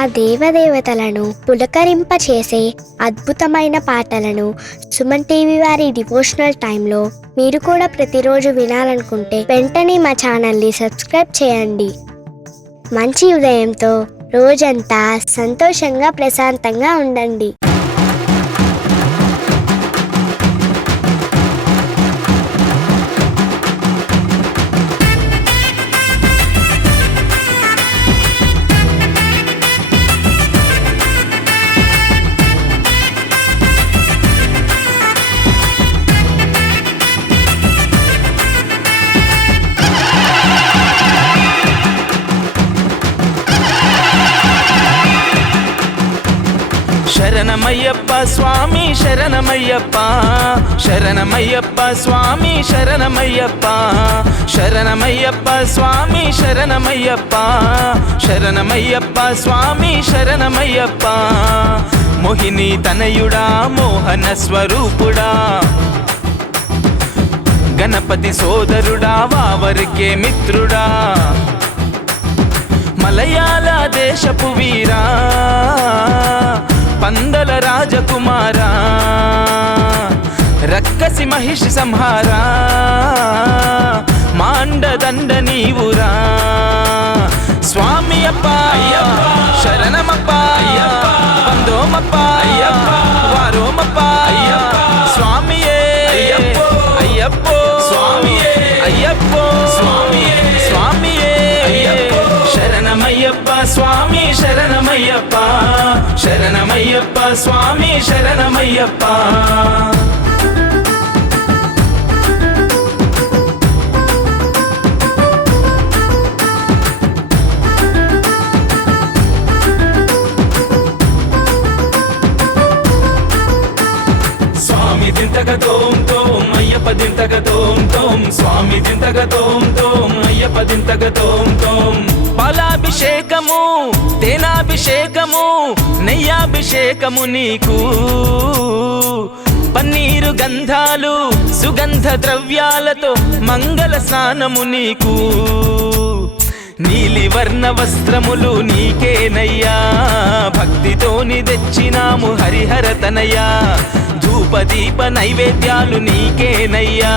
ఆ దేవదేవతలను పులకరింపచేసే అద్భుతమైన పాటలను సుమన్ టీవీ వారి డివోషనల్ టైంలో మీరు కూడా ప్రతిరోజు వినాలనుకుంటే వెంటనే మా ఛానల్ని సబ్స్క్రైబ్ చేయండి. మంచి ఉదయంతో రోజంతా సంతోషంగా ప్రశాంతంగా ఉండండి. శరణమయ్యప్ప స్వామి శరణమయ్యప్ప, శరణమయ్యప్ప స్వామి శరణమయ్యప్ప, శరణమయ్యప్ప స్వామి శరణమయ్యప్ప, శరణమయ్యప్ప స్వామి శరణమయ్యప్ప. మోహిని తనయుడా మోహన స్వరూపుడా, గణపతి సోదరుడా వావరికే మిత్రుడా, మలయాళ దేశపు వీరా పందల రాజకుమారా, రక్కసి మహిషి సంహారా, మాండదండ నీవురా. స్వామి అప్ప శరణమప్ప, వందోమప్ప వారోమప్ప, స్వామియే అయ్యప్పో స్వామియే అయ్యప్పో స్వామియే స్వామియే శరణమయ్యప్ప స్వామి శరణమయ్యప్ప, శరణమయ్యప్ప స్వామి శరణమయ్యప్ప. స్వామి దింతక తోం తోం అయ్యప్ప దింతక తోం తోం, స్వామి దింతక తోం తోం అయ్యప్ప దింతక తోం తోం. పాలాభిషేకము తేనాభిషేకము నెయ్యాభిషేకము నీకు, పన్నీరు గంధాలు సుగంధ ద్రవ్యాలతో మంగళ స్నానము నీకు. నీలి వర్ణ వస్త్రములు నీకేనయ్యా, భక్తితోని తెచ్చినాము హరిహర తనయ్యా. ధూపదీప నైవేద్యాలు నీకేనయ్యా,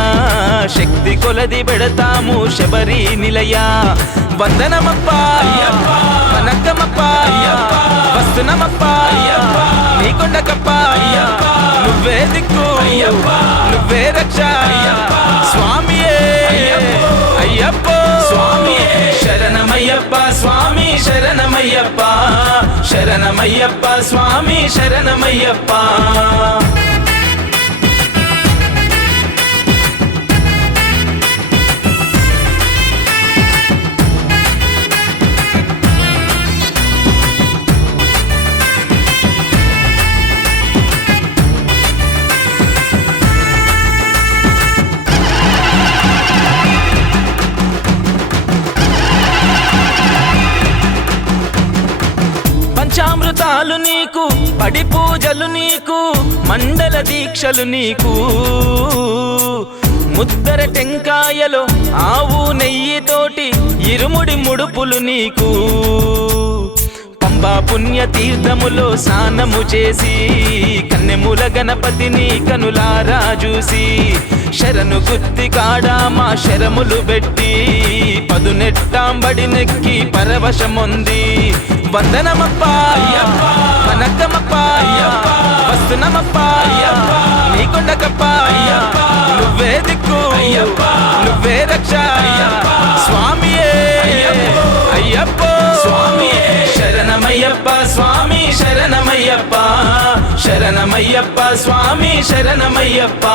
శక్తి కొలది పెడతాము శబరి నిలయ. వందనమప్ప వనక్కమప్ప వస్తునమప్ప నీకొండకప్ప, నువ్వే దిక్కు నువ్వే రక్ష. స్వామియే అయ్యప్పో స్వామియే శరణమయ్యప్ప స్వామి శరణమయ్యప్ప, శరణమయ్యప్ప స్వామి శరణమయ్యప్ప. పంచామృతాలు నీకు, పడి పూజలు నీకు, మండల దీక్షలు నీకు, ముద్దర టెంకాయలో ఆవు నెయ్యితోటి ఇరుముడి ముడుపులు నీకు. పంబా పుణ్య తీర్థములో స్నానము చేసి కన్నెముల గణపతిని కనులారా చూసి, శరణు గుత్తి కాడా మా శరములు పెట్టి పదునెట్టాంబడి నెక్కి పరవశముంది. వందనమప్ప వనక్కమప్ప వస్తునమప్ప నీకొండకప్ప, నువ్వే దిక్కు నువ్వే రక్ష. స్వామియే అయ్యప్పో స్వామియే శరణమయ్యప్ప స్వామి శరణమయ్యప్ప, శరణమయ్యప్ప స్వామి శరణమయ్యప్ప.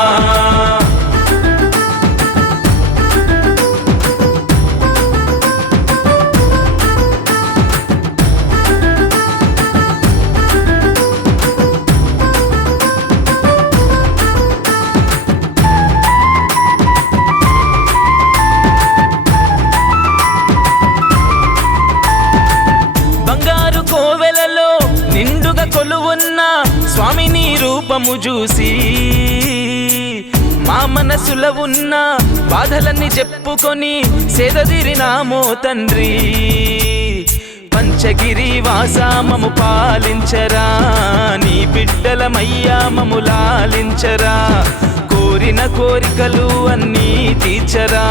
కొలువున్న స్వామి నీ రూపము చూసి, మా మనసులో ఉన్న బాధలన్నీ చెప్పుకొని సేదదీరినామో తండ్రి. పంచ పంచగిరి వాస మము పాలించరా, నీ బిడ్డలమయ్యా మము లాలించరా, కోరిన కోరికలు అన్నీ తీర్చరా,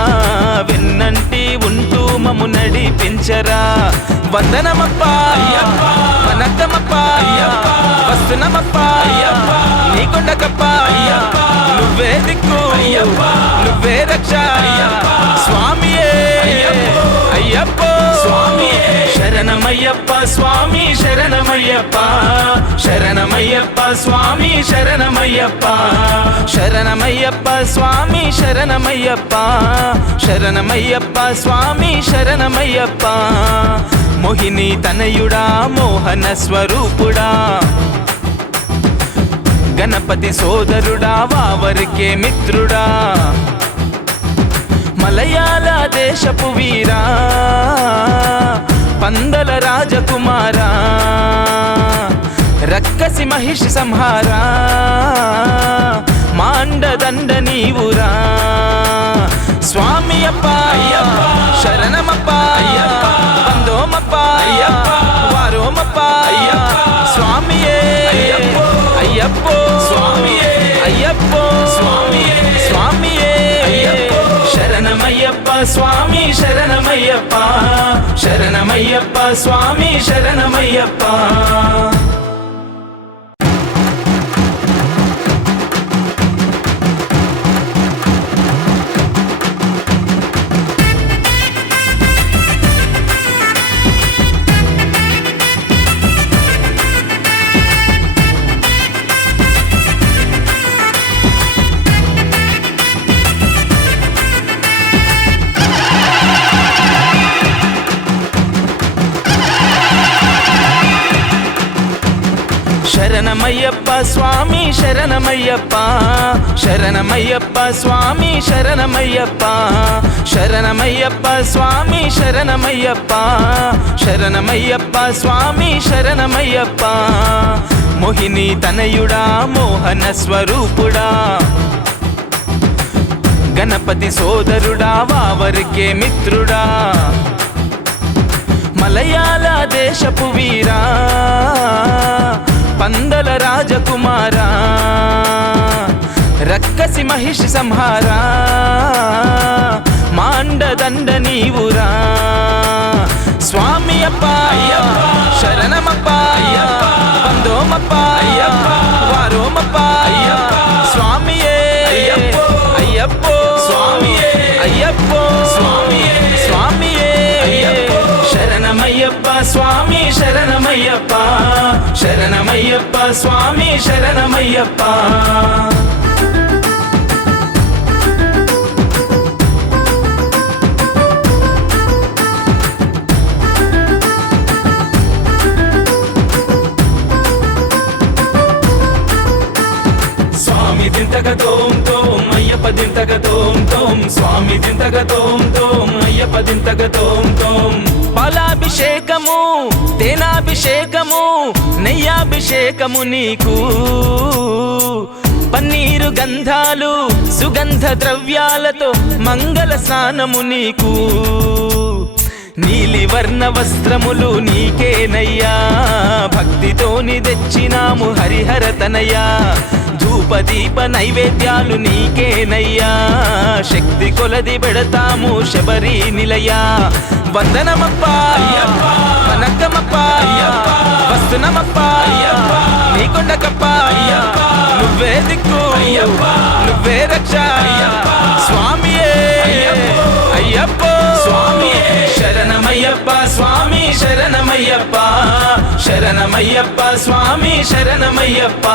వెన్నంటి ఉంటూ మము నడిపించరా. వందనమప్పా వనక్కమప్పా వస్తునమప్పా నీ కొండకప్పా, నువ్వే దిక్కు నువ్వే రక్ష స్వామియే అయ్యప్ప శరణమయ్యప్ప స్వామి శరణమయ్యప్ప, శరణమయ్యప్ప స్వామి శరణమయ్యప్ప, శరణమయ్యప్ప స్వామి శరణమయ్యప్ప, శరణమయ్యప్ప స్వామి శరణమయ్యప్ప. మోహిని తనయుడా మోహన స్వరూపుడా, గణపతి సోదరుడా వావరికే మిత్రుడా, మలయాళ దేశపు వీరా పందల రాజకుమారా, రక్కసి మహిషి సంహారా, మాండదండ నీవురా. స్వామి అప్ప శరణమప్ప వందోమప్ప వారోమప్ప స్వామియే అయ్యప్పో స్వామియే అయ్యప్పో స్వామియే శరణమయ్యప్ప స్వామి శరణమయ్యప్ప, శరణమయ్యప్ప స్వామి శరణమయ్యప్ప. శరణమయ్యప్ప స్వామి శరణమయ్యప్ప, శరణమయ్యప్ప స్వామి శరణమయ్యప్ప, శరణమయ్యప్ప స్వామి శరణమయ్యప్ప, శరణమయ్యప్ప స్వామి శరణమయ్యప్ప. మోహిని తనయుడా మోహన స్వరూపుడా, గణపతి సోదరుడా వావరికే మిత్రుడా, మలయాళ దేశపు వీరా పందల రాజకుమారా, రక్కసి మహిషి సంహారా, మాండదండ నీవురా. స్వామి అప్ప శరణమప్ప వందోమప్ప వారోమప్ప స్వామియే అయ్యప్పో స్వామియే అయ్యప్పో స్వామియే శరణమయ్యప్ప స్వామి శరణమయ్యప్ప, శరణమయ్యప్ప స్వామి శరణమయ్యప్ప. స్వామి దింతక తోం తోం అయ్యప్ప దింతక తోం తోం, స్వామి దింతక తోం తోం అయ్యప్ప దింతక తోం తోం. పాలాభిషేకము తేనాభిషేకము నెయ్యాభిషేకము నీకు, పన్నీరు గంధాలు సుగంధ ద్రవ్యాలతో మంగళ స్నానము నీకు, నీలి వర్ణ వస్త్రములు నీకేనయ్యా, భక్తితోని తెచ్చినాము హరిహర తనయ్యా, ధూపదీప నైవేద్యాలు నీకేనయ్యా, శక్తి కొలది పెడతాము శబరి నిలయ. వందనమప్ప వనక్కమప్ప వస్తునమప్ప నీ కొండకప్ప, నువ్వే దిక్కు నువ్వే రక్ష స్వామియే అయ్యప్ప శరణమయ్యప్ప స్వామి శరణమయ్యప్ప, శరణమయ్యప్ప స్వామి శరణమయ్యప్ప.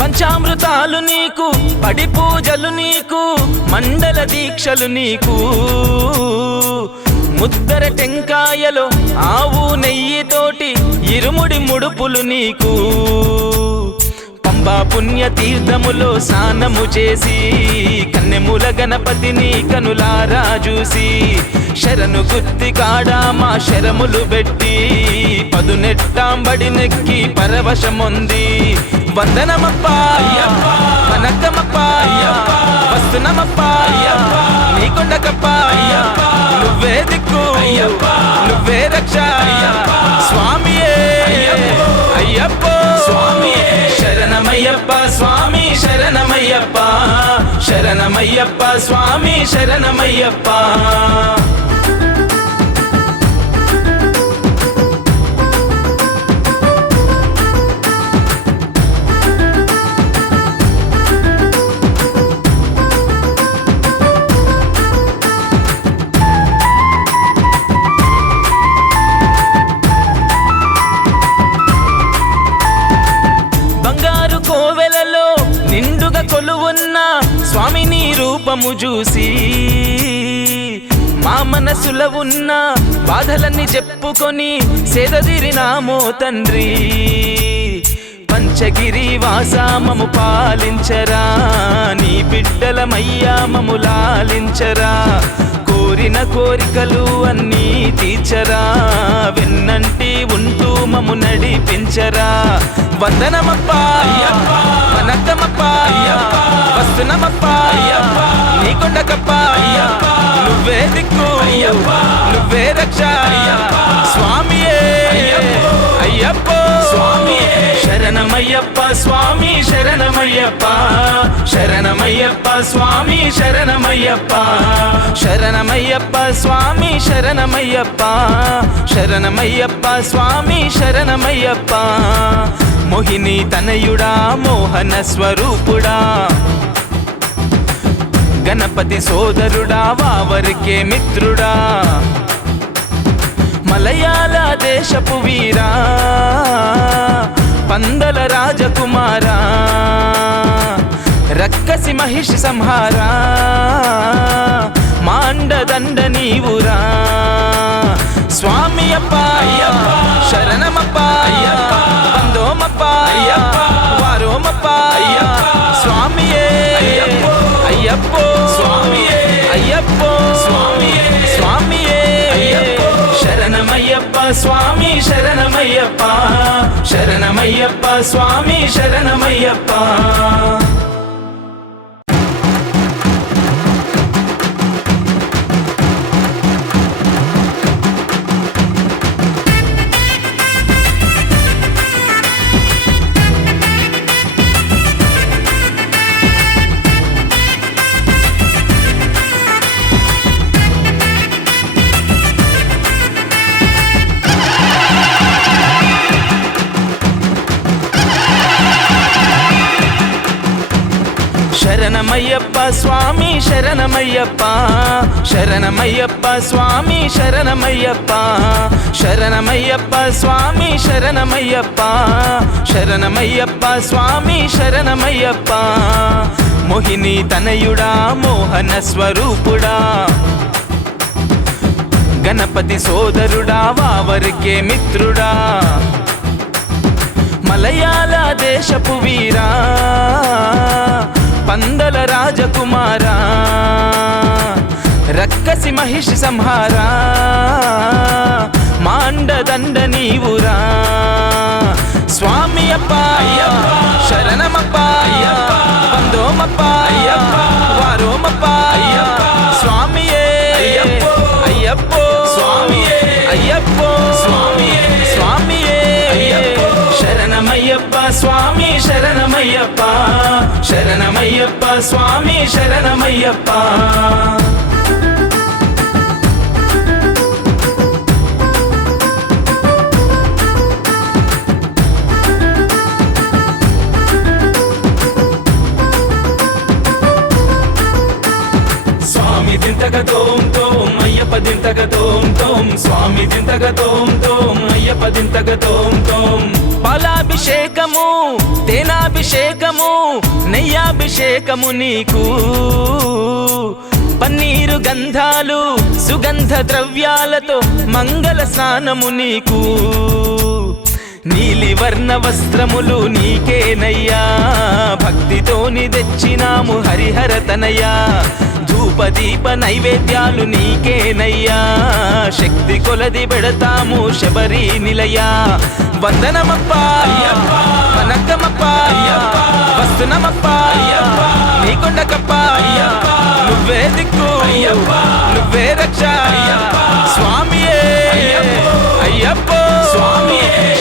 పంచామృతాలు నీకు పడి పూజలు నీకు, మండల దీక్షలు నీకు, ముద్దర టెంకాయలో ఆవు నెయ్యి తోటి ఇరుముడి ముడుపులు నీకు, పంబా పుణ్య తీర్థములో స్నానము చేసి కన్నెముల గణపతిని కనులారా చూసి శరణు గుత్తి కాడ మా శరములు పెట్టి పదునెట్టాంబడి నెక్కి పరవశముంది. వందనమప్పా వనక్కమప్పా వస్తునమప్పా నీకొండకప్పా నువ్వే దిక్కు నువ్వే రక్ష స్వామియే అయ్యప్పో శరణమయ్యప్ప స్వామి శరణమయ్యప్ప శరణమయ్యప్ప స్వామి శరణమయ్యప్ప. బంగారు కోవెలలో నిండుగా కొలువున్న స్వామి నీ రూపము చూసి మా మనసులో ఉన్న బాధలన్నీ చెప్పుకొని సేదదీరినామో తండ్రి. పంచగిరి వాస మము పాలించరా నీ బిడ్డలమయ్యా మము లాలించరా. కోరిన కోరికలు అన్నీ తీర్చరా వెన్నంటి ఉంటూ మము నడిపించరా. వందనమప్పా వనక్కమప్పా వస్తునమప్పా నీకొండకప్పా నువ్వే దిక్కు నువ్వే రక్ష స్వామియే అయ్యప్పో శరణమయ్యప్ప స్వామి శరణమయ్యప్ప శరణమయ్యప్ప స్వామి శరణమయ్యప్ప శరణమయ్యప్ప స్వామి శరణమయ్యప్ప శరణమయ్యప్ప స్వామి శరణమయ్యప్ప. మోహిని తనయుడా మోహన స్వరూపుడా గణపతి సోదరుడా వావరికే మిత్రుడా మలయాళ దేశపు వీరా పందల రాజకుమారా రక్కసి మహిషి సంహారా మాండదండ నీవురా. స్వామి అప్ప శరణమప్ప వందోమప్ప వారోమప్ప స్వామియే అయ్యప్పో అయ్యప్పో స్వామియే శరణమయ్యప్ప స్వామి శరణమయ్యప్ప శరణమయ్యప్ప స్వామి శరణమయ్యప్ప. శరణమయ్యప్ప స్వామి శరణమయ్యప్ప శరణమయ్యప్ప స్వామి శరణమయ్యప్ప శరణమయ్యప్ప స్వామి శరణమయ్యప్ప శరణమయ్యప్ప స్వామి శరణమయ్యప్ప. మోహిని తనయుడా మోహన స్వరూపుడా గణపతి సోదరుడా వావరికే మిత్రుడా మలయాళ దేశపు వీరా పందల రాజకుమారా రక్కసి మహిషి సంహారా మాండదండ నీవురా. స్వామి అప్ప శరణమప్ప వందోమప్ప వారోమప్ప స్వామియే అయ్యప్పో అయ్యప్పో స్వామియే శరణమయ్యప్ప స్వామి శరణమయ్యప్ప శరణమయ్యప్ప స్వామి శరణమయ్యప్ప. స్వామి దింతక తోం తోం అయ్యప్ప దింతక తోం తోం స్వామి దింతక తోం తోం అయ్యప్ప దింతక తోం తోం. పాలాభిషేకము తేనాభిషేకము నెయ్యాభిషేకము నీకు పన్నీరు గంధాలు సుగంధ ద్రవ్యాలతో మంగళ స్నానము నీకు. నీలివర్ణ వస్త్రములు నీకేనయ్యా, భక్తితోని తెచ్చినాము హరిహర తనయ్యా. ధూపదీప నైవేద్యాలు నీకేనయ్యా, శక్తి కొలది పెడతాము శబరి నిలయా. వందనమప్పా వనక్కమప్పా, వస్తునమప్పా నీకొండకప్పా. నువ్వే దిక్కు నువ్వే రక్ష స్వామియే అయ్యప్పో.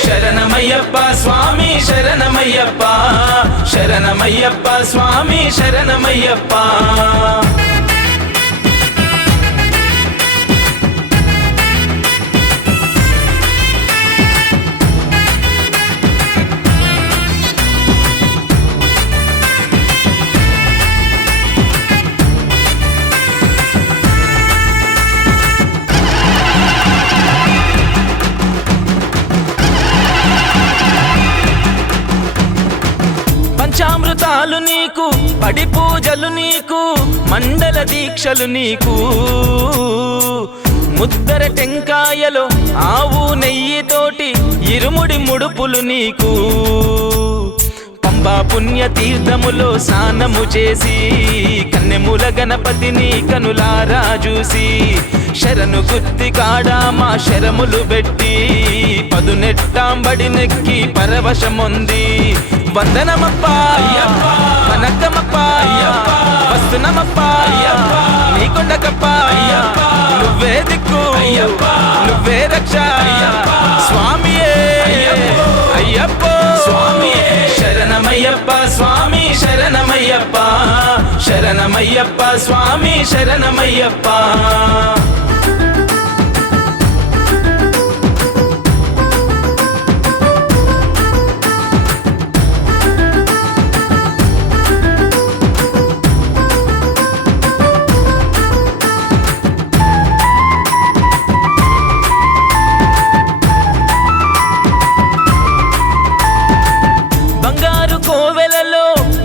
శరణమయ్యప్ప స్వామి శరణమయ్యప్ప, శరణమయ్యప్ప స్వామి శరణమయ్యప్ప. పంచామృతాలు నీకు, పడి పూజలు నీకు, మండల దీక్షలు నీకు. ముద్దర టెంకాయలో ఆవు నెయ్యితోటి ఇరుముడి ముడుపులు నీకు. పంబా పుణ్య తీర్థములో స్నానము చేసి, కన్నెముల గణపతిని కనులారా చూసి, శరణు గుత్తి కాడా మా శరములు పెట్టి, పదునెట్టాంబడి నెక్కి పరవశముంది. వందనమప్పా వనక్కమప్పా, వస్తునమప్పా నీకొండకప్పా. నువ్వే దిక్కు నువ్వే రక్ష స్వామియే అయ్యప్పో. శరణమయ్యప్ప స్వామి శరణమయ్యప్ప, శరణమయ్యప్ప స్వామి శరణమయ్యప్ప.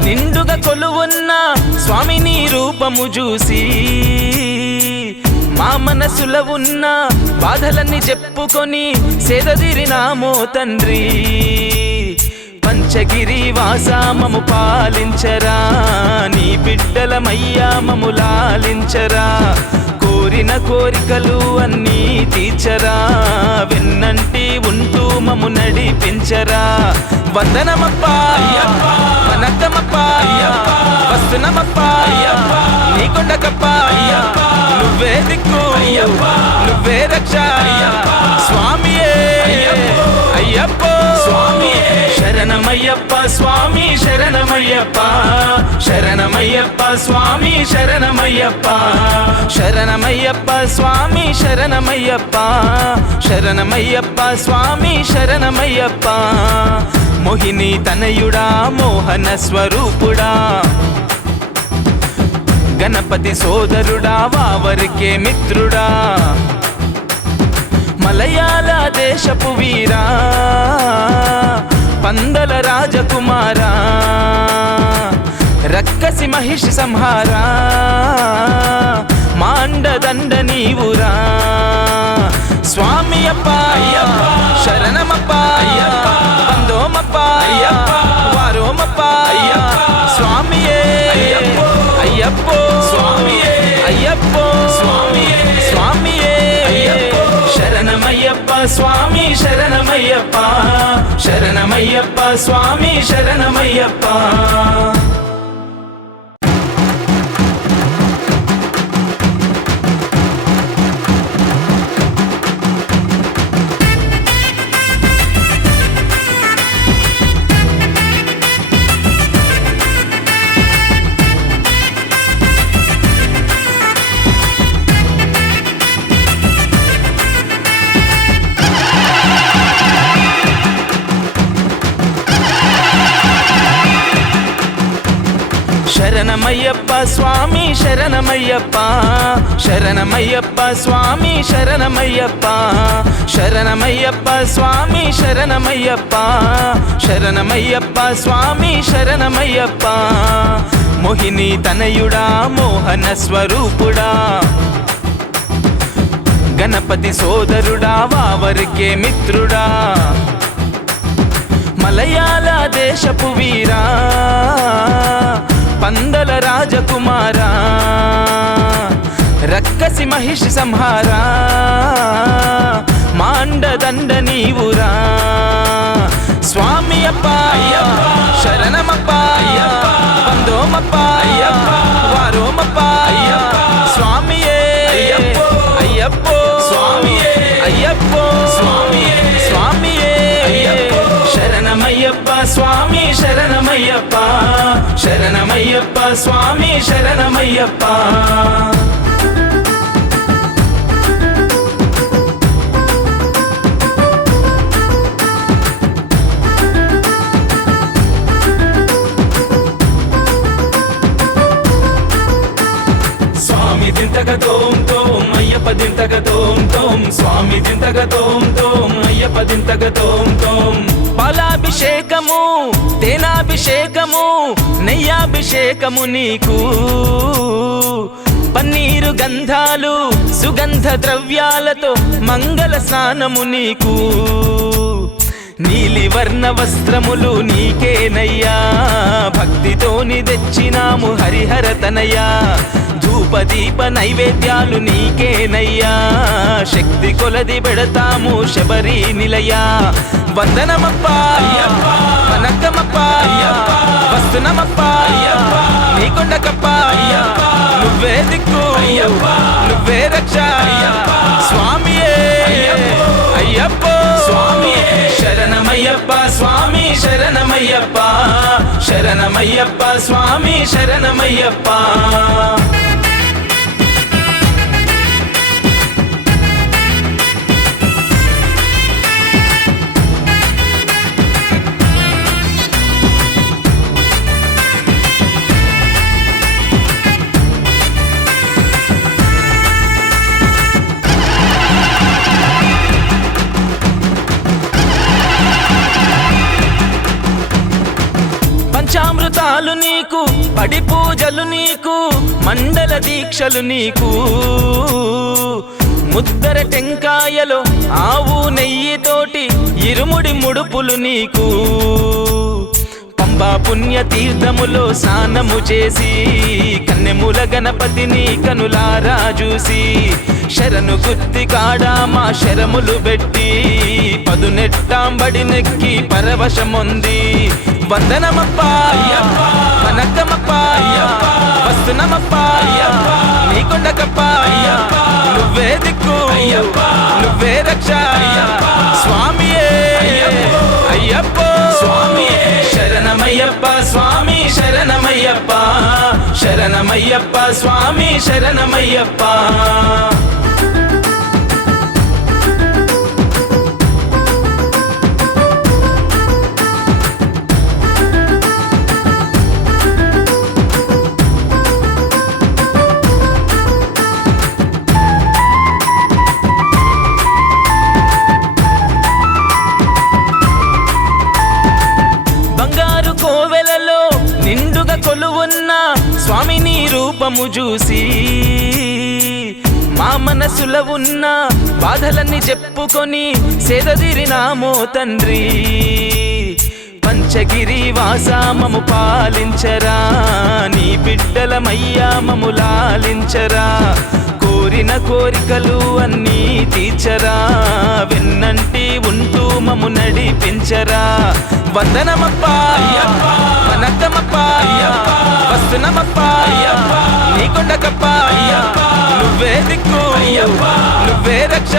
నిండుగా కొలువున్న స్వామి నీ రూపము చూసి, మా మనసులో ఉన్న బాధలన్నీ చెప్పుకొని సేదదీరినామో తండ్రి. పంచగిరి వాస మము పాలించరా, నీ బిడ్డలమయ్యా మము లాలించరా. కోరిన కోరికలు అన్నీ తీర్చరా, వెన్నంటి ఉంటూ మము నడిపించరా. వందనమప్పా వనక్కమప్పా, వస్తునమప్పా నీకొండకప్పా. నువ్వే దిక్కు నువ్వే రక్ష స్వామియే అయ్యప్పో. శరణమయ్యప్ప స్వామి శరణమయ్యప్ప, శరణమయ్యప్ప స్వామి శరణమయ్యప్ప, శరణమయ్యప్ప స్వామి శరణమయ్యప్ప, శరణమయ్యప్ప స్వామి శరణమయ్యప్ప. మోహిని తనయుడా మోహన స్వరూపుడా, గణపతి సోదరుడా వావరికే మిత్రుడా. మలయాళ దేశపు వీరా, పందల రాజకుమారా, రక్కసి మహిషి సంహారా, మాండదండ నీవురా. స్వామి అప్ప శరణమప్ప, వందోమప్ప వారోమప్ప. స్వామియే అయ్యప్పో అయ్యప్పో స్వామియే. శరణమయ్యప్ప స్వామి శరణమయ్యప్ప, శరణమయ్యప్ప స్వామి శరణమయ్యప్ప. శరణమయ్యప్ప స్వామి శరణమయ్యప్ప, శరణమయ్యప్ప స్వామి శరణమయ్యప్ప, శరణమయ్యప్ప స్వామి శరణమయ్యప్ప, శరణమయ్యప్ప స్వామి శరణమయ్యప్ప. మోహిని తనయుడా మోహన స్వరూపుడా, గణపతి సోదరుడా వావరికే మిత్రుడా. మలయాళ దేశపు వీరా పందల రాజకుమారా రక్కసి మహిషి సంహారా మాండదండ నీవురా స్వామి అప్ప శరణమప్ప వందోమప్ప వారోమప్ప స్వామియే అయ్యప్పో స్వామియే అయ్యప్పో స్వామియే స్వామియే శరణమయ్యప్ప స్వామి శరణమయ్యప్ప శరణమయ్యప్ప స్వామి శరణమయ్యప్ప దింతక తోం తోం అయ్యప్ప దింతక తోం తోం స్వామి దింతక తోం తోం అయ్యప్ప దింతక తోం తోం పాలాభిషేకము తేనాభిషేకము నెయ్యాభిషేకము నీకు పన్నీరు గంధాలు సుగంధ ద్రవ్యాలతో మంగళ స్నానము నీకు నీలి వర్ణ వస్త్రములు నీకేనయ్యా భక్తితోని తెచ్చినాము హరిహర తనయ్యా ధూపదీప నైవేద్యాలు నీకేనయ్యా శక్తి కొలది పెడతాము శబరి నిలయ వందనమప్ప వనక్కమప్ప వస్తునమప్ప నీకొండకప్ప నువ్వే దిక్కు నువ్వే రక్ష స్వామియే అయ్యప్పో స్వామియే శరణమయ్యప్ప స్వామి శరణమయ్యప్ప శరణమయ్యప్ప స్వామి శరణమయ్యప్ప పంచామృతాలు నీకు పడి పూజలు నీకు మండల దీక్షలు నీకు ముద్దర టెంకాయలో ఆవు నెయ్యితోటి ఇరుముడి ముడుపులు నీకు పంబా పుణ్య తీర్థములో స్నానము చేసి కన్నెముల గణపతిని కనులారా చూసి శరణు గుత్తి కాడా మా శరములు పెట్టి పదునెట్టాంబడి నెక్కి పరవశముంది వందనమప్ప వనక్కమప్ప వస్తునమప్ప నీకొండకప్ప నువ్వే దిక్కు నువ్వే రక్ష స్వామియే అయ్యప్పో స్వామియే శరణమయ్యప్ప స్వామి శరణమయ్యప్ప శరణమయ్యప్ప స్వామి శరణమయ్యప్ప నిండుగా కొలువున్న స్వామి నీ రూపము చూసి మా మనసులో ఉన్న బాధలన్నీ చెప్పుకొని సేదదీరినామో తండ్రి పంచగిరి వాసా మము పాలించరా నీ బిడ్డలమయ్యా మము లాలించరా కోరిన కోరికలు అన్నీ తీర్చరా వెన్నంటి ఉంటూ మము నడిపించరా వందనమప్ప వనక్కమప్ప వస్తునమప్ప నీకొండకప్ప నువ్వే దిక్కు నువ్వే రక్ష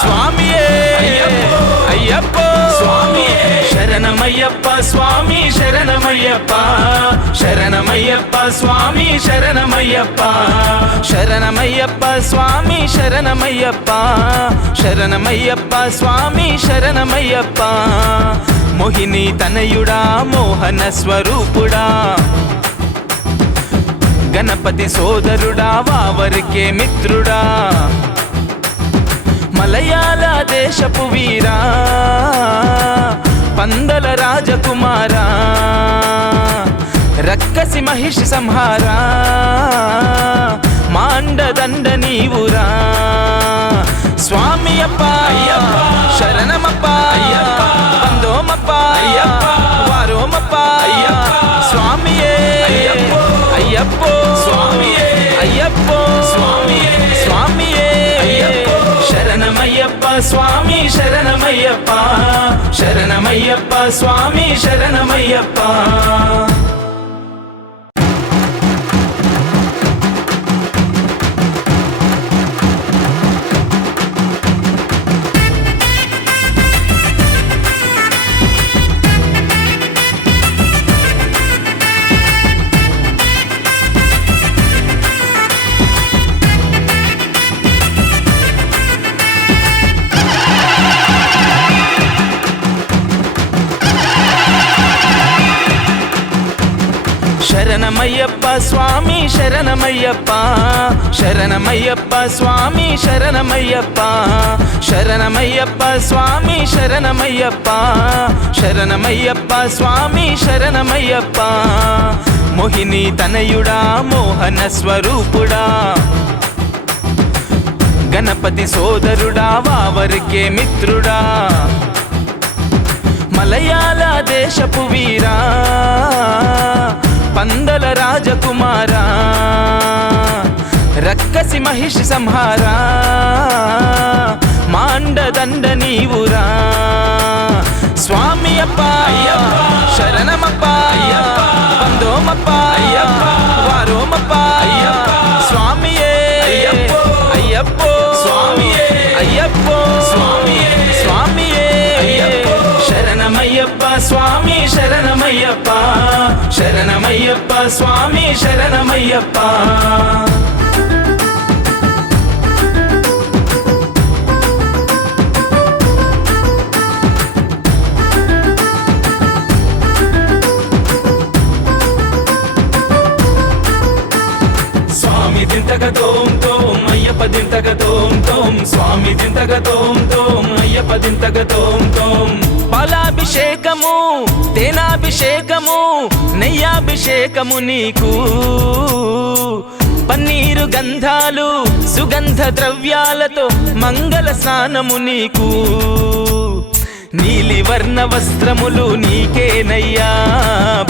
స్వామియే అయ్యప్పో స్వామియే శరణమయ్యప్ప స్వామి శరణమయ్యప్ప శరణమయ్యప్ప స్వామి శరణమయ్యప్ప శరణమయ్యప్ప స్వామి శరణమయ్యప్ప శరణమయ్యప్ప స్వామి శరణమయ్యప్ప మోహిని తనయుడా మోహన స్వరూపుడా గణపతి సోదరుడా వావరికే మిత్రుడా మలయాళ దేశపు వీరా పందల రాజకుమారా రక్కసి మహిషి సంహారా మాండదండ నీవురా స్వామియప్ప శరణమప్ప వందోమప్ప వారోమప్ప స్వామియే అయ్యప్పో స్వామియే అయ్యప్పో స్వామియే శరణమయ్యప్ప స్వామి శరణమయ్యప్ప శరణమయ్యప్ప స్వామి శరణమయ్యప్ప శరణమయ్యప్ప స్వామి శరణమయ్యప్ప శరణమయ్యప్ప స్వామి శరణమయ్యప్ప శరణమయ్యప్ప స్వామి శరణమయ్యప్ప శరణమయ్యప్ప స్వామి శరణమయ్యప్ప మోహిని తనయుడా మోహన స్వరూపుడా గణపతి సోదరుడా వావరికే మిత్రుడా మలయాళ దేశపు వీరా పందల రాజకుమారా రక్కసి మహిషి సంహారా మాండదండ నీవురా స్వామియప్ప శరణమప్ప వందోమప్ప వారోమప్ప స్వామియే అయ్యప్పో స్వామియే అయ్యప్పో స్వామియే శరణమయ్యప్ప స్వామి శరణమయ్యప్ప శరణమయ్యప్ప స్వామి శరణమయ్యప్ప స్వామి దింతక తోం తోం అయ్యప్ప దింతక తోం తోం స్వామి దింతక తోం తోం అయ్యప్ప దింతక తోం తోం పాలాభిషేకము తేనాభిషేకము నెయ్యాభిషేకము నీకు పన్నీరు గంధాలు సుగంధ ద్రవ్యాలతో మంగళ స్నానము నీకు నీలి వర్ణ వస్త్రములు నీకేనయ్యా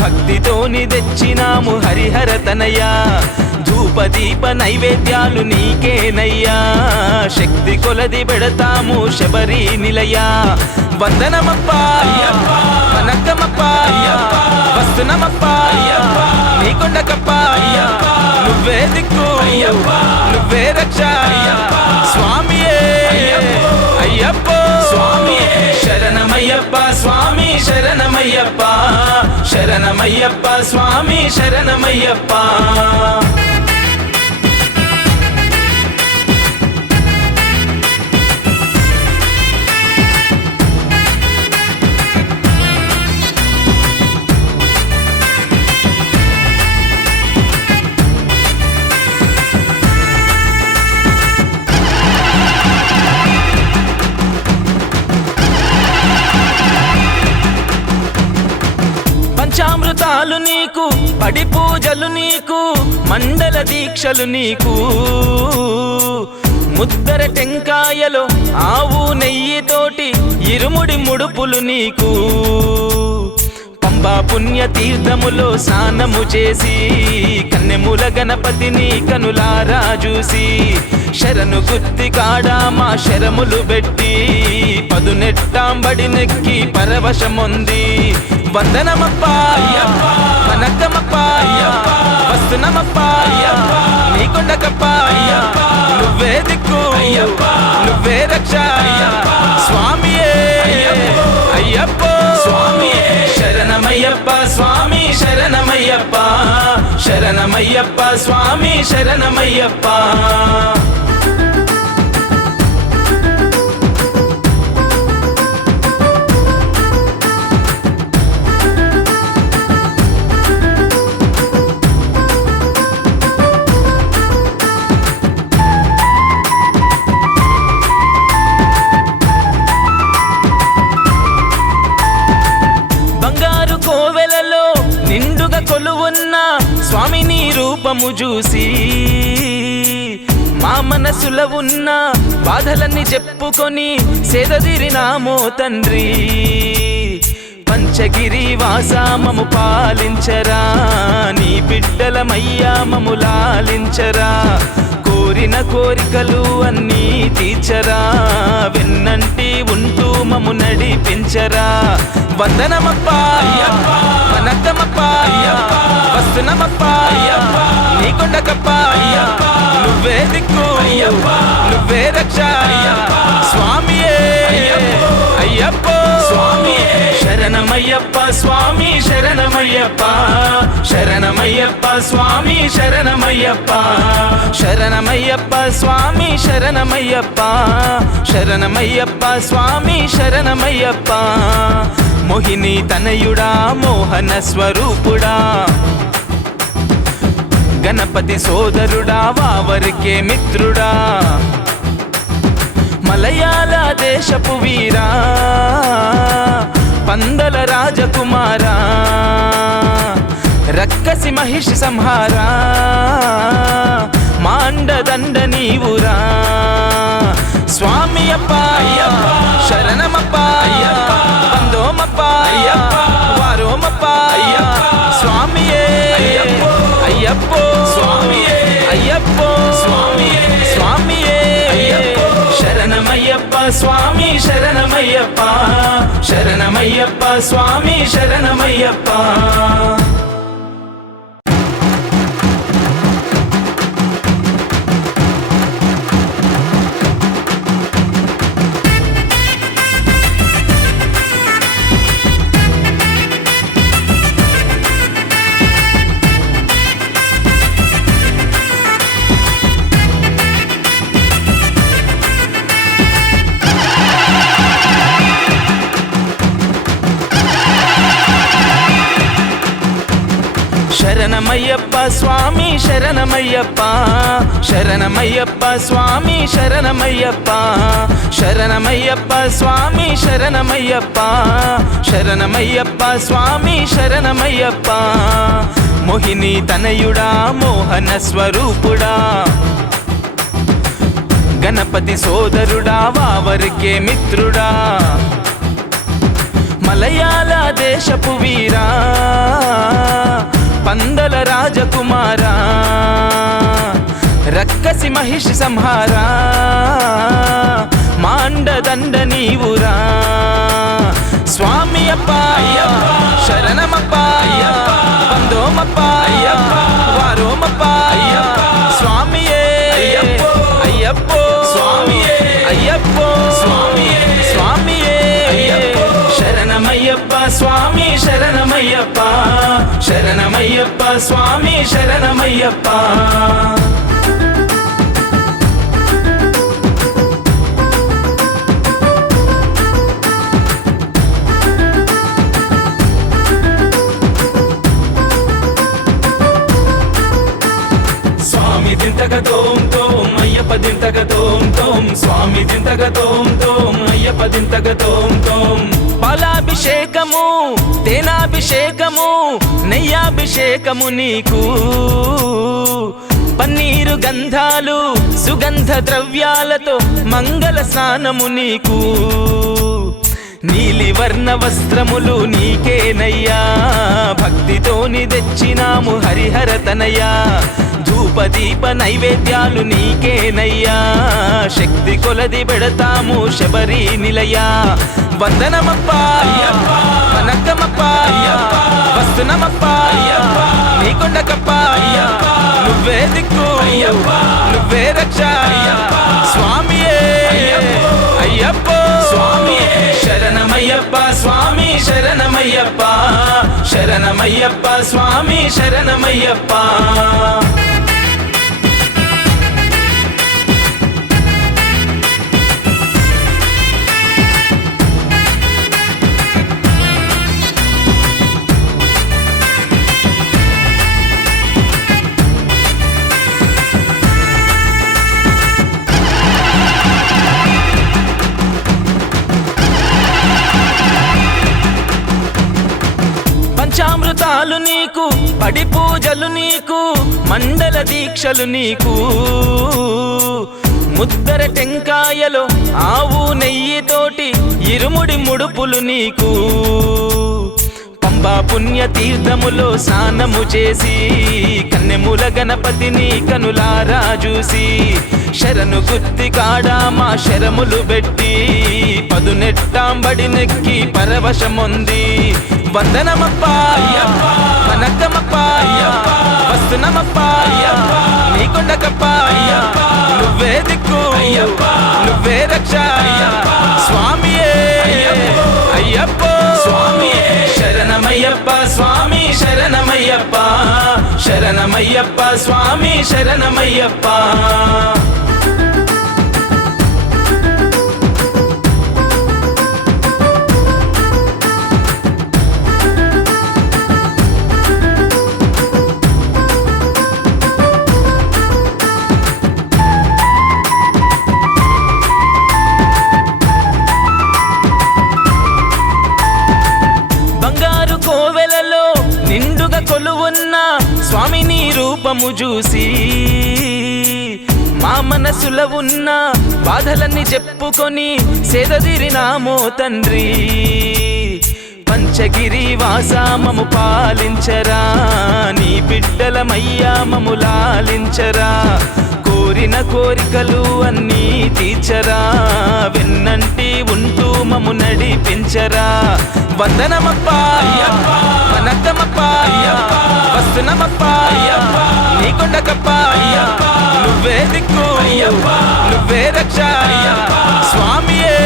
భక్తితోని తెచ్చినాము హరిహర తనయ్యా ధూపదీప నైవేద్యాలు నీకేనయ్యా శక్తి కొలది పెడతాము శబరి నిలయ వందనమప్ప వనక్కమప్ప వస్తునమప్ప నీకొండకప్ప నువ్వే దిక్కు నువ్వే రక్ష స్వామియే అయ్యప్పో శరణమయ్యప్ప స్వామి శరణమయ్యప్ప శరణమయ్యప్ప స్వామి శరణమయ్యప్ప పంచామృతాలు నీకు పడి పూజలు నీకు మండల దీక్షలు నీకు ముద్దర టెంకాయలో ఆవు నెయ్యితోటి ఇరుముడి ముడుపులు నీకు పంబా పుణ్య తీర్థములో స్నానము చేసి కన్నెముల గణపతిని కనులారా చూసి శరణు గుత్తి కాడా మా శరములు పెట్టి పదునెట్టాంబడి నెక్కి పరవశముంది వందనమప్ప వనక్కమప్ప వస్తునమప్ప నీకొండకప్ప నువ్వే దిక్కు నువ్వే రక్ష స్వామియే అయ్యప్పో శరణమయ్యప్ప స్వామి శరణమయ్యప్ప శరణమయ్యప్ప స్వామి శరణమయ్యప్ప కొలువున్న స్వామి నీ రూపము చూసి మా మనసులో ఉన్న బాధలన్నీ చెప్పుకొని సేదదీరినామో తండ్రి. పంచగిరి వాస మము పాలించరా, నీ బిడ్డలమయ్యా మము లాలించరా. కోరిన కోరికలు అన్నీ తీర్చరా, వెన్నంటి ఉంటూ మము నడిపించరా. వందనమప్పా వనక్కమప్పా, వస్తునమప్పా నీ కొండకప్పా. నువ్వే దిక్కు నువ్వే రక్ష స్వామియే అయ్యప్ప స్వామియే. శరణమయ్యప్ప స్వామి శరణమయ్యప్ప, శరణమయ్యప్ప స్వామి శరణమయ్యప్ప, శరణమయ్యప్ప స్వామి శరణమయ్యప్ప, శరణమయ్యప్ప స్వామి శరణమయ్యప్ప. మోహిని తనయుడా మోహన స్వరూపుడా, గణపతి సోదరుడా వావరికే మిత్రుడా. మలయాళ దేశపు వీరా పందల రాజకుమారా, రక్కసి మహిషి సంహారా, మాండదండ నీవురా. స్వామి అప్ప శరణమప్ప, వందోమప్ప వారోమప్ప. స్వామియే అయ్యప్పో స్వామియే అయ్యప్పో స్వామియే స్వామియే. శరణమయ్యప్ప స్వామి శరణమయ్యప్ప, శరణమయ్యప్ప స్వామి శరణమయ్యప్ప. శరణమయ్యప్ప స్వామి శరణమయ్యప్ప, శరణమయ్యప్ప స్వామి శరణమయ్యప్ప, శరణమయ్యప్ప స్వామి శరణమయ్యప్ప, శరణమయ్యప్ప స్వామి శరణమయ్యప్ప. మోహిని తనయుడా మోహన స్వరూపుడా, గణపతి సోదరుడా వావరికే మిత్రుడా. మలయాళ దేశపు వీరా పందల రాజకుమారా, రక్కసి మహిషి సంహారా, మాండదండ నీవురా. స్వామి అప్ప శరణమప్ప, వందోమప్ప వారోమప్ప. స్వామియే అయ్యప్పో స్వామియే అయ్యప్పో స్వామియే స్వామియే. శరణమయ్యప్ప స్వామి శరణమయ్యప్ప, శరణమయ్యప్ప స్వామి శరణమయ్యప్ప. స్వామి దింతక తోం తోం అయ్యప్ప దింతక తోం తోం, స్వామి దింతక తోం తోం అయ్యప్ప దింతక తోం తోం. పాలాభిషేకము తేనాభిషేకము నెయ్యాభిషేకము నీకు, పన్నీరు గంధాలు సుగంధ ద్రవ్యాలతో మంగళ స్నానము నీకు. నీలి వర్ణ వస్త్రములు నీకేనయ్యా, భక్తితోని తెచ్చినాము హరిహర తనయ్యా. ధూపదీప నైవేద్యాలు నీకేనయ్యా, శక్తి కొలది పెడతాము శబరి నిలయ. వందనమప్ప వనక్కమప్ప, వస్తునమప్ప నీ కొండకప్ప. నువ్వే దిక్కు నువ్వే రక్ష స్వామియే అయ్యప్ప స్వామియే. శరణమయ్యప్ప స్వామి శరణమయ్యప్ప, శరణమయ్యప్ప స్వామి శరణమయ్యప్ప. పంచామృతాలు నీకు, పడి పూజలు నీకు, మండల దీక్షలు నీకు. ముద్దర టెంకాయలో ఆవు నెయ్యితోటి ఇరుముడి ముడుపులు నీకు పంబా పుణ్య తీర్థములో స్నానము చేసి కన్నెముల గణపతిని కనులారా చూసి శరణు గుత్తి కాడా మా శరములు పెట్టి పదునెట్టాంబడి నెక్కి పరవశముంది వందనమప్పా వనక్కమప్పా వస్తునమప్పా నీకొండకప్పా నువ్వే దిక్కు నువ్వే రక్ష స్వామియే అయ్యప్పో శరణమయ్యప్ప స్వామి శరణమయ్యప్ప శరణమయ్యప్ప స్వామి శరణమయ్యప్ప బంగారు కోవెలలో నిండుగా కొలువున్న స్వామి నీ రూపము చూసి మా మనసులో ఉన్న బాధలన్నీ చెప్పుకొని సేదదీరినామో తండ్రి పంచగిరి వాస మము పాలించరా నీ బిడ్డలమయ్యా మము లాలించరా కోరిన కోరికలు అన్నీ తీర్చరా వెన్నంటి ఉంటూ మము నడిపించరా వందనమప్పా వనక్కమప్పా వస్తునమప్పా నీకొండకప్పా నువ్వే దిక్కు నువ్వే రక్ష స్వామియే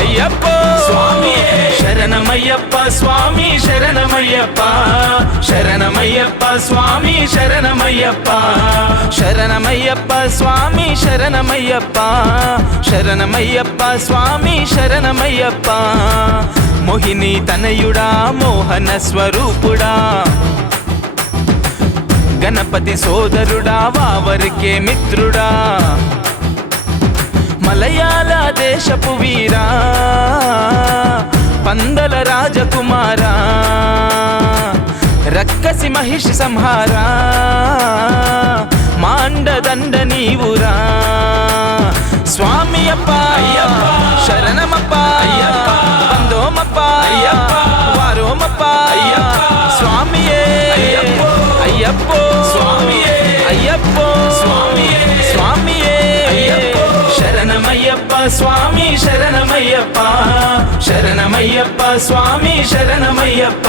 అయ్యప్పో శరణమయ్యప్ప స్వామి శరణమయ్యప్ప శరణమయ్యప్ప స్వామి శరణమయ్యప్ప శరణమయ్యప్ప స్వామి శరణమయ్యప్ప శరణమయ్యప్ప స్వామి శరణమయ్యప్ప మోహిని తనయుడా మోహన స్వరూపుడా గణపతి సోదరుడా వావరికే మిత్రుడా మలయాళ దేశపు వీరా పందల రాజకుమారా రక్కసి మహిషి సంహారా మాండదండ నీవురా స్వామి అప్ప శరణమప్ప వందోమప్ప వారోమప్ప స్వామియే అయ్యప్పో అయ్యప్పో స్వామియే శరణమయ్యప్ప స్వామి శరణమయ్యప్ప శరణమయ్యప్ప స్వామి శరణమయ్యప్ప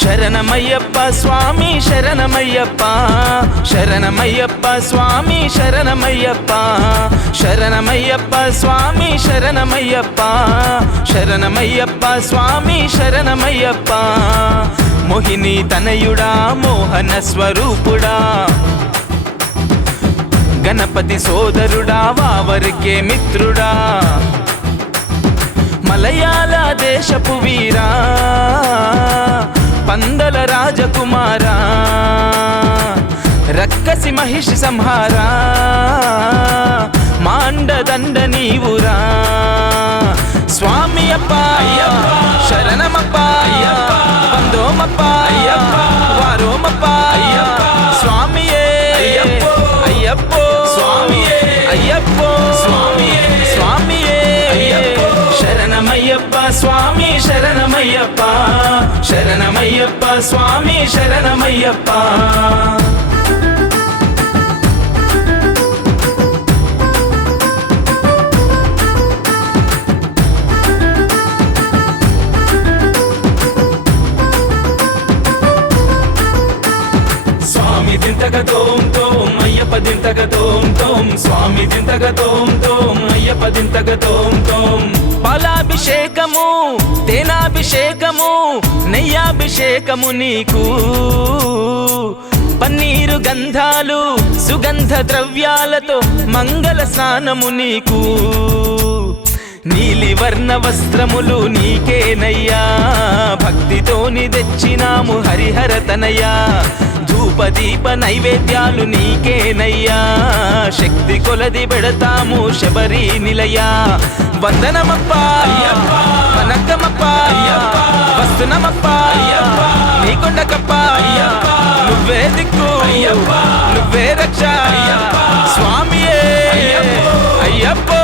శరణమయ్యప్ప స్వామి శరణమయ్యప్ప శరణమయ్యప్ప స్వామి శరణమయ్యప్ప శరణమయ్యప్ప స్వామి శరణమయ్యప్ప శరణమయ్యప్ప స్వామి శరణమయ్యప్ప మోహిని తనయుడా మోహన స్వరూపుడా గణపతి సోదరుడా వావరికే మిత్రుడా మలయాళ దేశపు వీరా పందల రాజకుమారా రక్కసి మహిషి సంహారా మాండదండ నీవురా స్వామి అప్ప శరణమప్ప వందోమప్ప వారోమప్ప స్వామియే అయ్యప్పో అయ్యప్పో స్వామియే శరణమయ్యప్ప స్వామి శరణమయ్యప్ప శరణమయ్యప్ప స్వామి శరణమయ్యప్ప స్వామి దింతక తోం తోం అయ్యప్ప దింతక తోం తోం స్వామి దింతక తోం తోం అయ్యప్ప దింతక తోం తోం పాలాభిషేకము తేనాభిషేకము నెయ్యాభిషేకము నీకు పన్నీరు గంధాలు సుగంధ ద్రవ్యాలతో మంగళ స్నానము నీకు నీలి వర్ణ వస్త్రములు నీకేనయ్యా భక్తితోని తెచ్చినాము హరిహర తనయ్యా ధూపదీప నైవేద్యాలు నీకేనయ్యా శక్తి కొలది పెడతాము శబరి నిలయా వందనమప్పా వనక్కమప్పా వస్తునమప్పా నీకొండకప్పా నువ్వే దిక్కు నువ్వే రక్ష స్వామియే అయ్యప్పో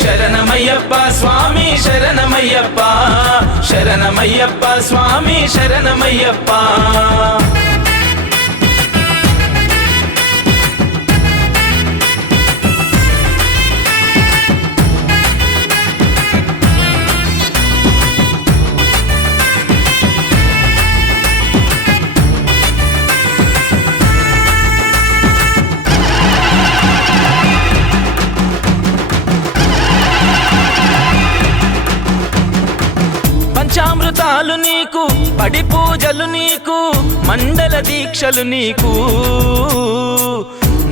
శరణమయ్యప్ప స్వామి శరణమయ్యప్ప శరణమయ్యప్ప స్వామి శరణమయ్యప్ప పంచామృతాలు నీకు పడి పూజలు నీకు మండల దీక్షలు నీకు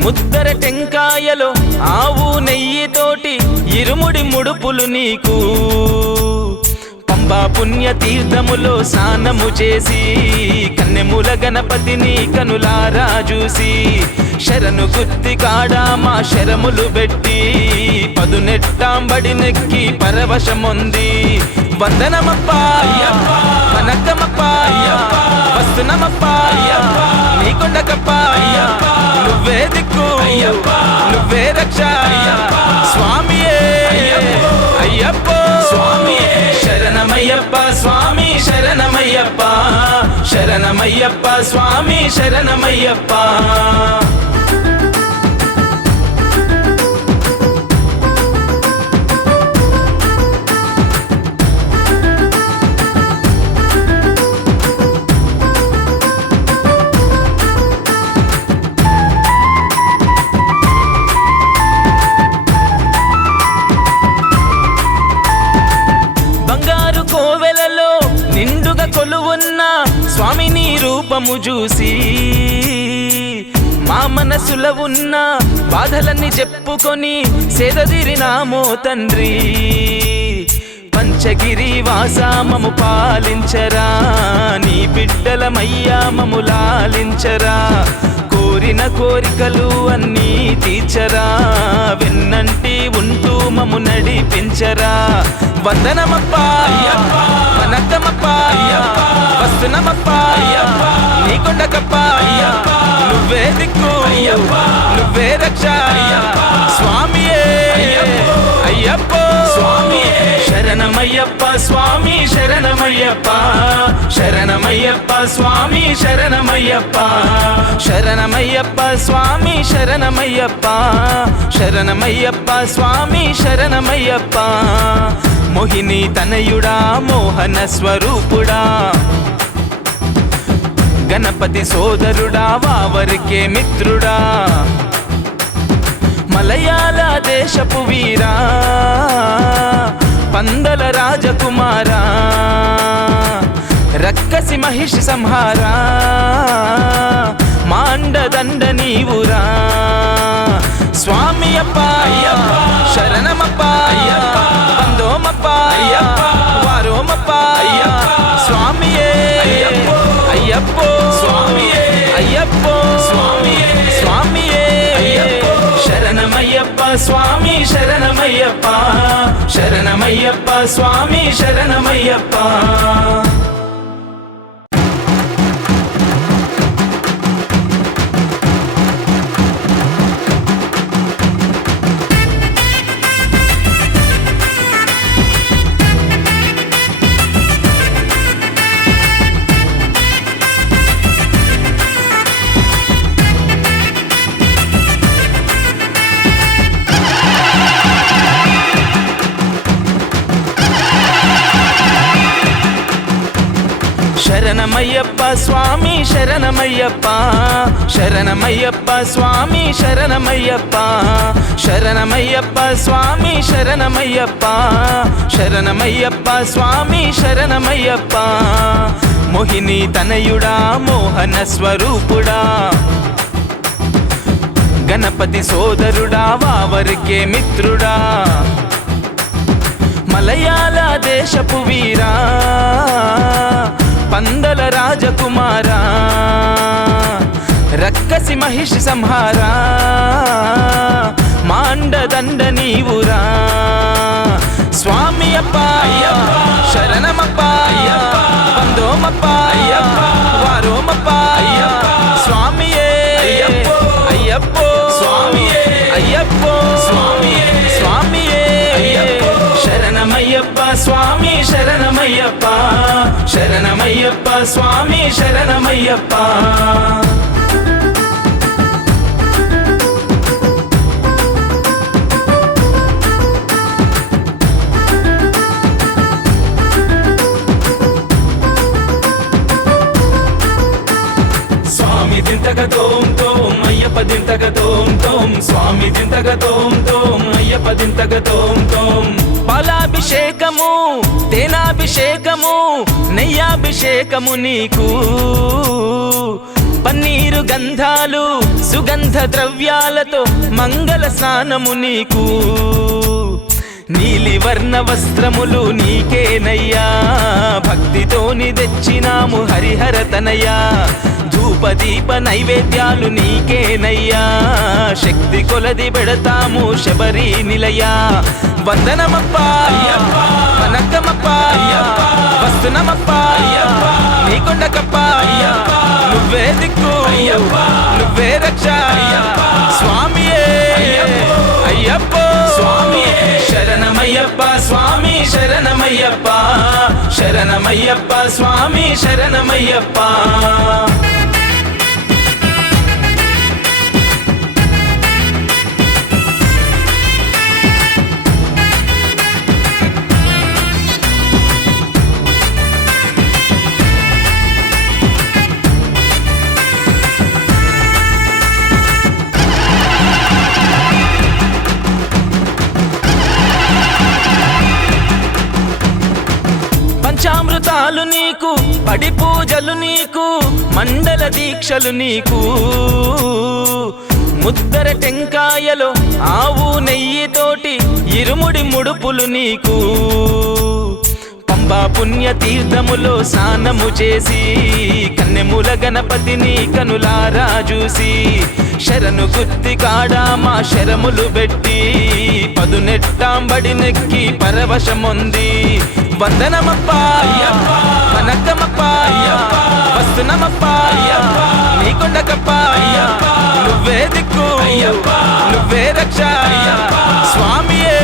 ముద్దర టెంకాయలో ఆవు నెయ్యితోటి ఇరుముడి ముడుపులు నీకు పంబా పుణ్య తీర్థములో స్నానము చేసి కన్నెముల గణపతిని కనులారా చూసి శరణు గుత్తి కాడా మా శరములు పెట్టి పదునెట్టాంబడి నెక్కి పరవశముంది వందనమప్పా వనక్కమప్పా వస్తునమప్పా నీకొండకప్పా నువ్వే దిక్కు నువ్వే రక్ష స్వామియే అయ్యప్పో శరణమయ్యప్ప స్వామి శరణమయ్యప్ప శరణమయ్యప్ప స్వామి శరణమయ్యప్ప నిండుగా కొలువున్న స్వామి నీ రూపము చూసి మా మనసులో ఉన్న బాధలన్నీ చెప్పుకొని సేదదీరినామో తండ్రి పంచగిరి వాసా మము పాలించరా నీ బిడ్డలమయ్యా మము లాలించరా కోరిన కోరికలు అన్నీ తీర్చరా వెన్నంటి ఉంటూ మము నడిపించరా వందనమప్పా వనక్కమప్పా వస్తునమప్పా నీకొండకప్పా నువ్వే దిక్కు నువ్వే రక్ష స్వామియే అయ్యప్పో శరణమయ్యప్ప స్వామి శరణమయ్యప్ప శరణమయ్యప్ప స్వామి శరణమయ్యప్ప శరణమయ్యప్ప స్వామి శరణమయ్యప్ప శరణమయ్యప్ప స్వామి శరణమయ్యప్ప మోహిని తనయుడా మోహన స్వరూపుడా గణపతి సోదరుడా వావరికే మిత్రుడా మలయాళ దేశపు వీరా పందల రాజకుమారా రక్కసి మహిషి సంహారా మాండదండ నీవురా స్వామి అప్ప శరణమప్ప వందోమప్ప వారోమప్ప స్వామియే అయ్యప్పో అయ్యప్పో స్వామియే శరణమయ్యప్ప స్వామి శరణమయ్యప్ప శరణమయ్యప్ప స్వామి శరణమయ్యప్ప శరణమయ్యప్ప స్వామి శరణమయ్యప్ప శరణమయ్యప్ప స్వామి శరణమయ్యప్ప శరణమయ్యప్ప స్వామి శరణమయ్యప్ప శరణమయ్యప్ప స్వామి శరణమయ్యప్ప మోహిని తనయుడా మోహన స్వరూపుడా గణపతి సోదరుడా వావరికే మిత్రుడా మలయాళ దేశపు వీరా పందల రాజకుమారా రక్కసి మహిషి సంహారా మాండదండ నీవురా స్వామి అప్ప శరణమప్ప వందోమప్ప వారోమప్ప స్వామియే అయ్యప్పో స్వామియే అయ్యప్పో స్వామియే స్వామియే శరణమయ్యప్ప స్వామి శరణమయ్యప్ప శరణమయ్యప్ప స్వామి శరణమయ్యప్ప స్వామి దింతక తోం తోం అయ్యప్ప దింతక తోం తోం స్వామి దింతక తోం తోం అయ్యప్ప దింతక తోం తోం పాలాభిషేకము తేనాభిషేకము నెయ్యాభిషేకము నీకు పన్నీరు గంధాలు సుగంధ ద్రవ్యాలతో మంగళ స్నానము నీకు నీలి వర్ణ వస్త్రములు నీకేనయ్యా భక్తితోని తెచ్చినాము హరిహర తనయ్యా ధూపదీప నైవేద్యాలు నీకేనయ్యా శక్తి కొలది పెడతాము శబరి నిలయ వందనమప్ప వనక్కమప్ప వస్తునమప్ప నీకొండకప్ప నువ్వే దిక్కు నువ్వే రక్ష స్వామియే అయ్యప్పో స్వామియే శరణమయ్యప్ప స్వామి శరణమయ్యప్ప శరణమయ్యప్ప స్వామి శరణమయ్యప్ప పంచామృతాలు నీకు పడి పూజలు నీకు మండల దీక్షలు నీకు ముద్దర టెంకాయలో ఆవు నెయ్యితోటి ఇరుముడి ముడుపులు నీకు పంబా పుణ్య తీర్థములో స్నానము చేసి కన్నెముల గణపతిని కనులారా చూసి శరణు గుత్తి కాడా మా శరములు పెట్టి పదునెట్టాంబడి నెక్కి పరవశముంది వందనమప్ప వనక్కమప్ప వస్తునమప్ప నీకొండకప్ప నువ్వే దిక్కు నువ్వే రక్ష స్వామియే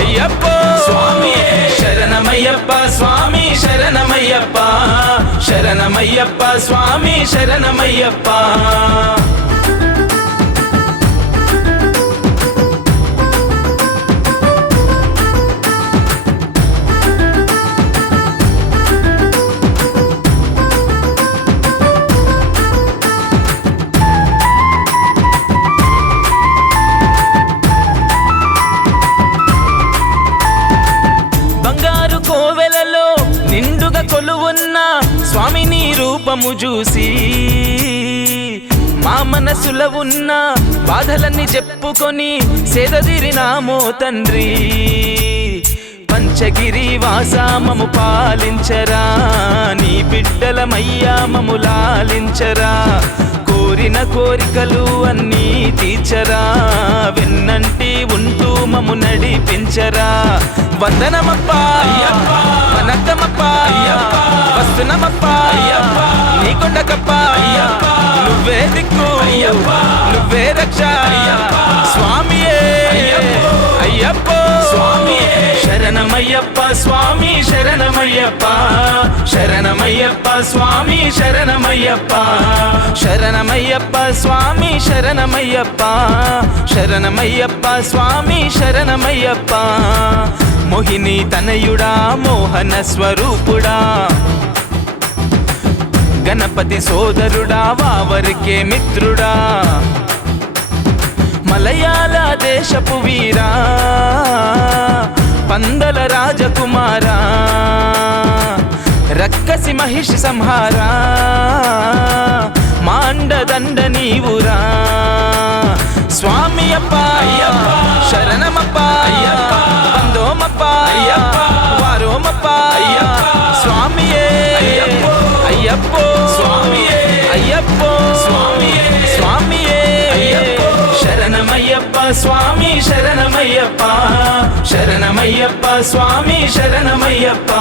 అయ్యప్పో స్వామియే శరణమయ్యప్ప స్వామి శరణమయ్యప్ప శరణమయ్యప్ప స్వామి శరణమయ్యప్ప నిండుగా కొలువున్న స్వామి నీ రూపము చూసి మా మనసులో ఉన్న బాధలన్నీ చెప్పుకొని సేదదీరినామో తండ్రి పంచగిరి వాసా మము పాలించరా నీ బిడ్డలమయ్యా మము లాలించరా కోరిన కోరికలు అన్నీ తీర్చరా వెన్నంటి ఉంటూ మము నడిపించరా వందనమప్ప వనక్కమప్ప వస్తునమప్ప నీకొండకప్ప నువ్వే దిక్కు నువ్వే రక్ష స్వామియే అయ్యప్పో స్వామియే శరణమయ్యప్ప స్వామి శరణమయ్యప్ప శరణమయ్యప్ప స్వామి శరణమయ్యప్ప శరణమయ్యప్ప స్వామి శరణమయ్యప్ప శరణమయ్యప్ప స్వామి శరణమయ్యప్ప మోహిని తనయుడా మోహన స్వరూపుడా గణపతి సోదరుడా వావరికే మిత్రుడా మలయాళ దేశపు వీరా పందల రాజకుమారా రక్కసి మహిషి సంహారా మాండదండ నీవురా స్వామి అప్ప శరణమప్ప వందోమప్ప వారోమప్ప స్వామియే అయ్యప్పో స్వామియే అయ్యప్పో స్వామియే శరణమయ్యప్ప స్వామి శరణమయ్యప్ప శరణమయ్యప్ప స్వామి శరణమయ్యప్ప